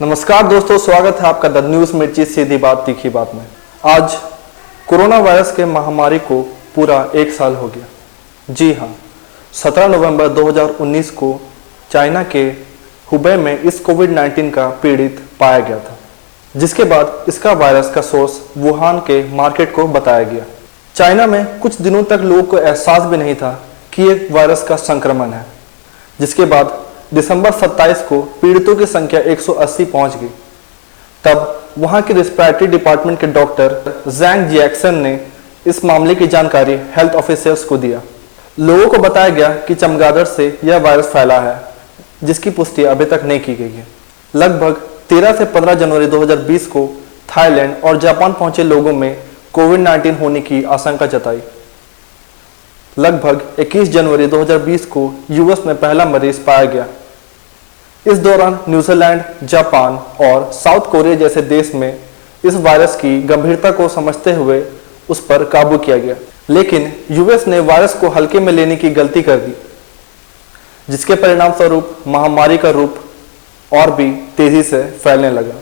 नमस्कार दोस्तों, स्वागत है आपका द न्यूज़ मिर्ची सीधी बात तीखी बात में। आज कोरोना वायरस के महामारी को पूरा 1 साल हो गया। जी हाँ, 17 नवंबर 2019 को चाइना के हुबे में इस कोविड-19 का पीड़ित पाया गया था, जिसके बाद इसका वायरस का सोर्स वुहान के मार्केट को बताया गया। चाइना में कुछ दिनों तक लोगों को एहसास भी नहीं था कि एक वायरस का संक्रमण है, जिसके बाद दिसंबर 27 को पीड़ितों की संख्या 180 पहुंच गई। तब वहां के रेस्पिरेटरी डिपार्टमेंट के डॉक्टर जैंग जिएक्सन ने इस मामले की जानकारी हेल्थ ऑफिसर्स को दिया। लोगों को बताया गया कि चमगादड़ से यह वायरस फैला है, जिसकी पुष्टि अभी तक नहीं की गई है। लगभग 13 से 15 जनवरी 2020 को थाईलैंड और जापान पहुंचे लोगों में कोविड-19 होने की आशंका जताई। लगभग 21 जनवरी 2020 को यूएस में पहला मरीज पाया गया। इस दौरान न्यूजीलैंड, जापान और साउथ कोरिया जैसे देश में इस वायरस की गंभीरता को समझते हुए उस पर काबू किया गया, लेकिन यूएस ने वायरस को हल्के में लेने की गलती कर दी, जिसके परिणाम स्वरूप महामारी का रूप और भी तेजी से फैलने लगा।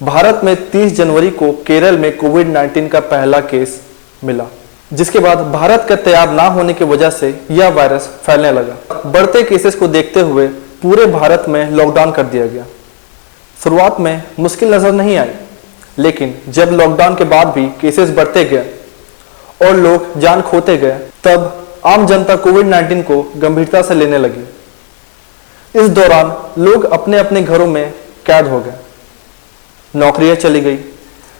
भारत में 30 जनवरी को केरल में कोविड-19 का पहला केस मिला, जिसके बाद भारत का तैयार ना होने की वजह से यह वायरस फैलने लगा। बढ़ते केसेस को देखते हुए पूरे भारत में लॉकडाउन कर दिया गया। शुरुआत में मुश्किल नजर नहीं आई, लेकिन जब लॉकडाउन के बाद भी केसेस बढ़ते गए और लोग जान खोते गए, तब आम जनता कोविड-19 को गंभीरता से लेने लगी। इस दौरान लोग अपने अपने घरों में कैद हो गए, नौकरियां चली गई,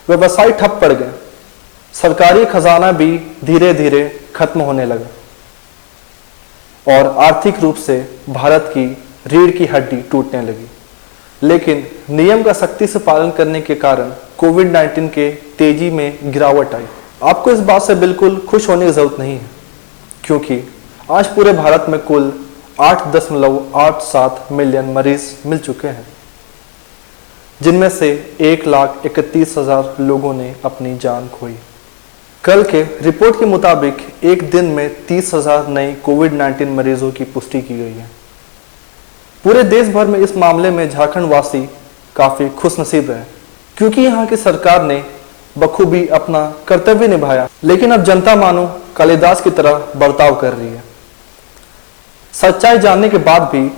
व्यवसाय ठप पड़ गए, सरकारी खजाना भी धीरे धीरे खत्म होने लगा और आर्थिक रूप से भारत की रीढ़ की हड्डी टूटने लगी। लेकिन नियम का सख्ती से पालन करने के कारण कोविड-19 के तेजी में गिरावट आई। आपको इस बात से बिल्कुल खुश होने की जरूरत नहीं है, क्योंकि आज पूरे भारत में कुल 8.87 मिलियन मरीज मिल चुके हैं, जिनमें से 1,31,000 लोगों ने अपनी जान खोई। कल के रिपोर्ट के मुताबिक एक दिन में 30,000 नए कोविड-19 मरीजों की पुष्टि की गई है। पूरे देश भर में इस मामले में झारखंड वासी काफी खुशनसीब रहे, क्योंकि यहाँ की सरकार ने बखूबी अपना कर्तव्य निभाया। लेकिन अब जनता मानो कालिदास की तरह बर्ताव कर रही है। सच्चाई जानने के बाद भी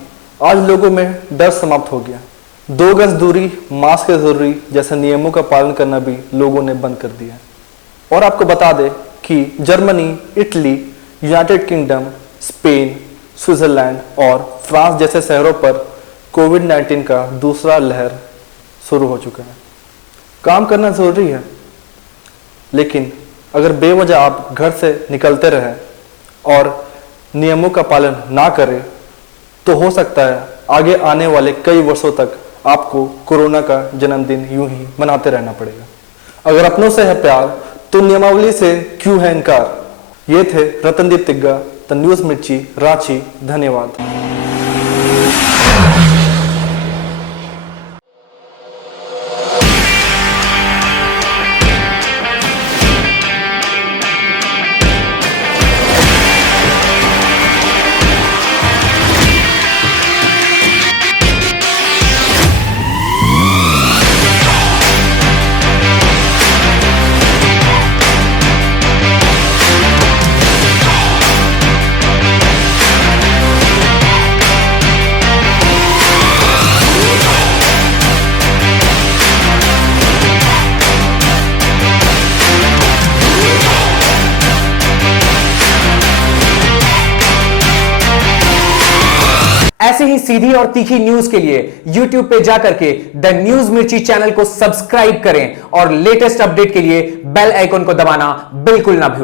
आज लोगों में डर समाप्त हो गया। 2 गज दूरी, मास्क जरूरी जैसे नियमों का पालन करना भी लोगों ने बंद कर दिया। और आपको बता दें कि Germany, Italy, United kingdom, Spain, Switzerland और फ्रांस जैसे शहरों पर कोविड-19 का दूसरा लहर शुरू हो चुका है। काम करना जरूरी है, लेकिन अगर बेवजह आप घर से निकलते रहें और नियमों का पालन ना करें, तो हो सकता है आगे आने वाले कई वर्षों तक आपको कोरोना का जन्मदिन यूं ही मनाते रहना पड़ेगा। अगर अपनों से है प्यार, तो नियमावली से क्यों है इनकार। ये थे रतनदीप तिग्गा, द न्यूज़ मिर्ची, रांची। धन्यवाद। ऐसे ही सीधी और तीखी न्यूज के लिए YouTube पे जाकर के द न्यूज मिर्ची चैनल को सब्सक्राइब करें और लेटेस्ट अपडेट के लिए बेल आइकन को दबाना बिल्कुल ना भूलें।